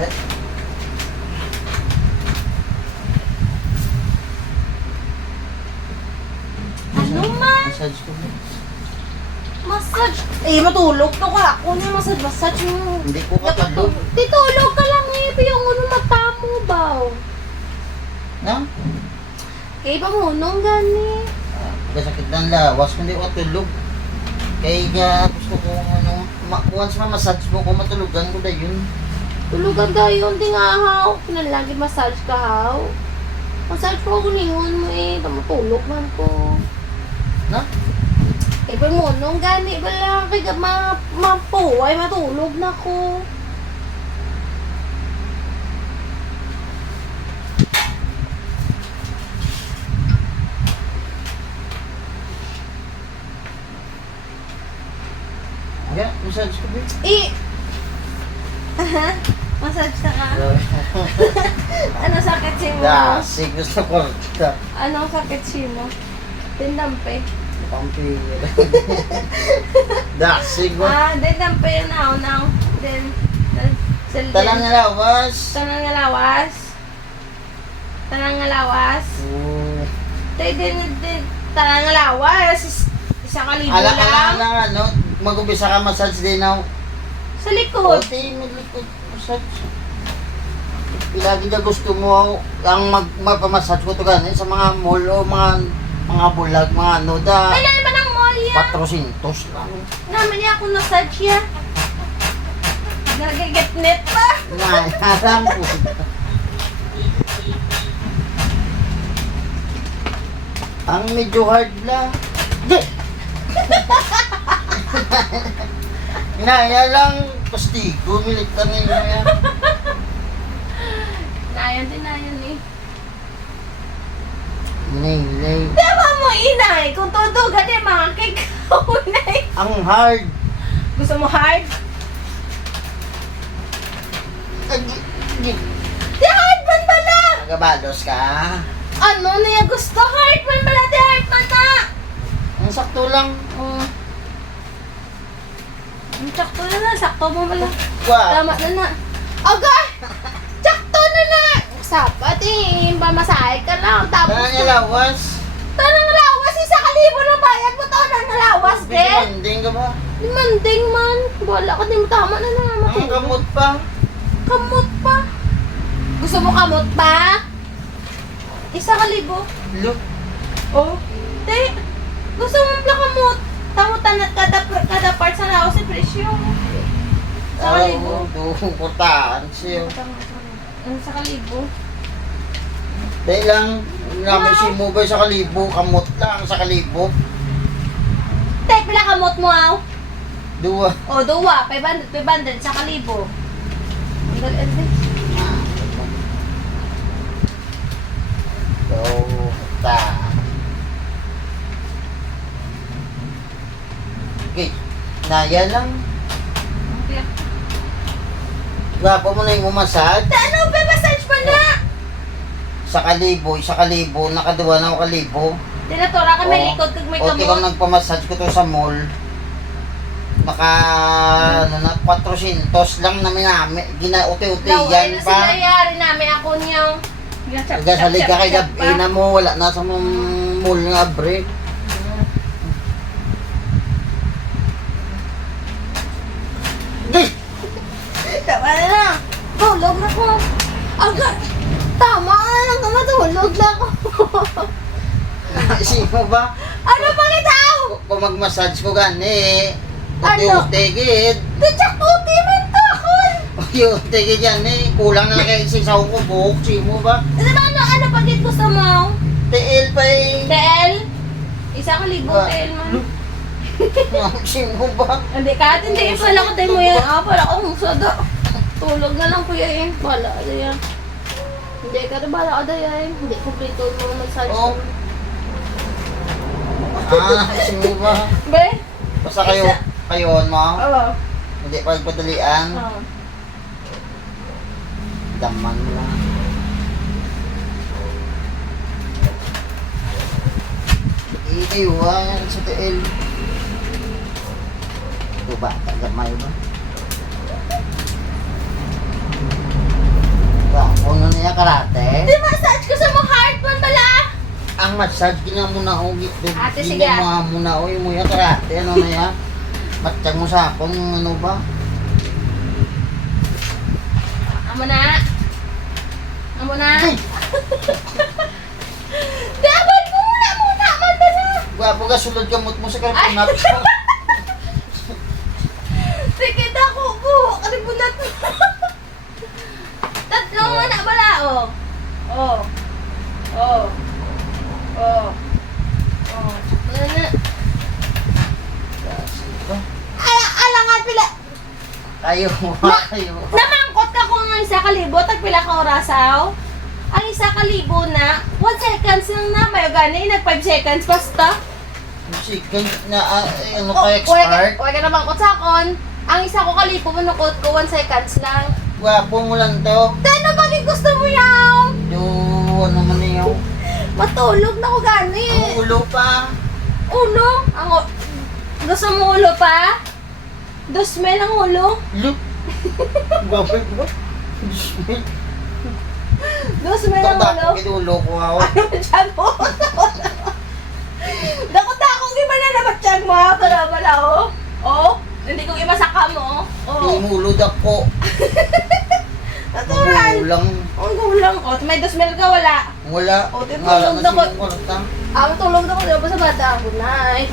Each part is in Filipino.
Eh, Ano man? Massage ko. Massage. Eh, matulog to ka. Ako na massage. Massage mo. Hindi ko katulog. Titulog ka lang eh. Yung ano mata mo ba? Na? Kaya ba mo nung gani? Ah, Kasakit ng lawas, hindi ko tulog. Kaya gusto ko ano, once ma-massage mo ko, matulugan ko na yun. Tulugan tayo. Hindi nga haw. Pinalagi massage ka haw. Massage ko kuningon mo eh. Matulog man ko. Na? Eh, ba mo nung gani? Ba lang kaya ma mapuway. Matulog na ko. Kaya, massage ko ba? Eh. Aha. Massage ka ka. Ano sakit si mo? Dasi, gusto ko. Ta- Ano sakit si mo? Tindampe. Pampira. Dasi ko. Ah, tindampe yun now, now. Then, Talang nga lawas. Tanang nga lawas. Tanang nga lawas. Oo. Tay din din tanang nga lawas. Is- Isa ka libo Ala ka lang lang. na ano, mag-umpisa ka massage din ako. Sa likod. Kunti, maglikod massage. Ilagi na gusto mo ang mag mapamassage ko to ganin sa mga mall o mga mga bulag, mga ano da. Ay, naman ang mall yan. 400 lang. Naman niya ako massage yan. Nagiget net pa. Alam ko. Ang medyo hard lang. Di! Inaya lang, pastigo, militar na yun yan. Nayan din nayan eh. Inay, inay. Tama mo inay. Kung tutugan eh, mga kikaw inay. Ang hard. Gusto mo hard? Di hard man pala. Nagabalos ka? Ano na yung gusto? Hard man pala. Di hard man na. Ang sakto lang. Oh. Sakto na na. Sakto mo pala. Wa. Tama na na. Aga! Sakto na na. Sapat eh. Pamasahe ka lang. Tapos Tangan niya lawas. Tanang lawas. Isa kalibo na bayad mo to. Tanang lawas din. Biganding ka ba? Manding man. Wala ka din mo. Tama na na. Ang Matulog. kamot pa. Kamot pa. Gusto mo kamot pa? Isa kalibo. Look. Oh. Te, gusto mo pala kamot. Tamutan at kada, kada part sa laos si presyo. Sa kalibo. Oo, dukutaan siya. Ano sa kalibo? Dahil lang, namin si Mubay sa kalibo, kamot lang sa kalibo. Te, pila kamot mo aw? Dua. O, duwa. 500, 500 sa kalibo. Ang galing din. Duta. Okay. Naya lang. Gapo mo na yung umasad. Ano ba? Massage pa na? Sa kalibo, isa kalibo, nakaduwa na ako kalibo. Tinatura ka may Oo. likod kag may O, ikaw kamot. nagpamassage ko to sa mall. Naka, ano na, 400 lang namin namin. Gina-uti-uti yan na pa. sinayari namin ako niyo. Nagasalig ka kay gabi na mo, wala na sa mong mall nga break. Di! Tama na na. Tulog na ko. Aga. Tama na lang. Matulog na ko. Isip mo ba? ano pa daw? Kung- mag-massage ko gani, Ano? uti-uti gid. Titsak uti man to ako. Uti-uti gid yan eh. Kulang na kay sisaw ko buhok. Isip mo ba? Ano ba ano? Ano pa dito sa mo? Tiil pa eh. TL? Isa ka libo Ba- TL man. Isip mo ba? Hindi ka hindi pala ko tayo mo yan. Ah, pala ko sada. Tulog na lang kuya eh. Bala ka yan. Hindi ka rin bala ka yan. Hindi kumplito mo massage. Oo. Ah, mo ba? Be? Basta kayo, Isa- kayon mo. Oo. Hindi pa padalian. Oo. Daman lang. Iiwan sa tiil. Ito ba? Tagamay ba? Karate? Di massage ko sa mo heart man bala. Ang massage gina mo na o gito. Ate, sige, ah. mo na o mo ya karate ano na ya. Matchang mo sa akong ano ba? Amo na. Amo na. Dapat muna muna man bala. Gwapo ka sulod kamot mo sa karapinap. Sige ako po. Karibunat mo. Tatlong mo na bala oh. Oh. Oh. Oh. Oh. Ala, ala nga pila. Kayo, Ma- kayo. Namangkot ka kung ang isa kalibo, tag pila ka orasaw. Ang isa kalibo na, 1 seconds lang na, may gani, nag 5 seconds basta. Chicken na eh, ano Oh, ka expert? Huwag ka namangkot sa akon. Ang isa ko kalibo, manukot ko 1 seconds lang. Gwapo mo lang to. Ano bagay gusto mo yaw? Yo, ano man niyo? Matulog na ko gani. Ang ulo pa. Ulo? Ang gusto mo ulo pa? Dos mil ang ulo? Look. Gwapo mo. Smell. Dos mil ang ulo? Takdak ko ulo ko ako. Ano dyan mo? Dakot na akong iba na mo para wala oh. Oh, hindi ko iba sa kamo. Oh, Imulod ako. natural. Magulang. Ang gulang. Oh, may dos mil ka wala. Wala. O, di, Ngala tulog na ko. Ah, matulog na ko diba sa bata. Good night.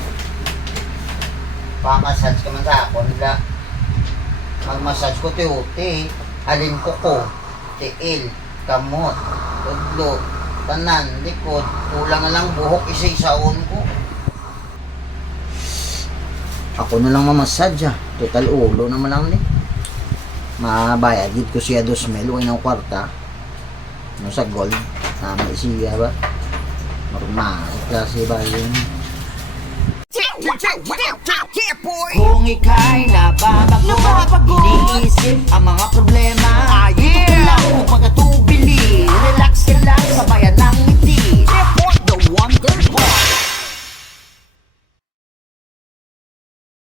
Pamassage ka man sa ako nila. Mag-massage ko ti-uti. Alin ko ko. Tiil. Kamot. Tudlo. Tanan. Likod. Kulang na lang buhok isa-isaon ko. Ako na lang mamassage ah. Total ulo naman lang ni. Mabayad gid ko siya dos mil. Uy ng kwarta. Ano sa gold. Tama siya ba? Normal. Klase ba yun? Kung ika'y nababago,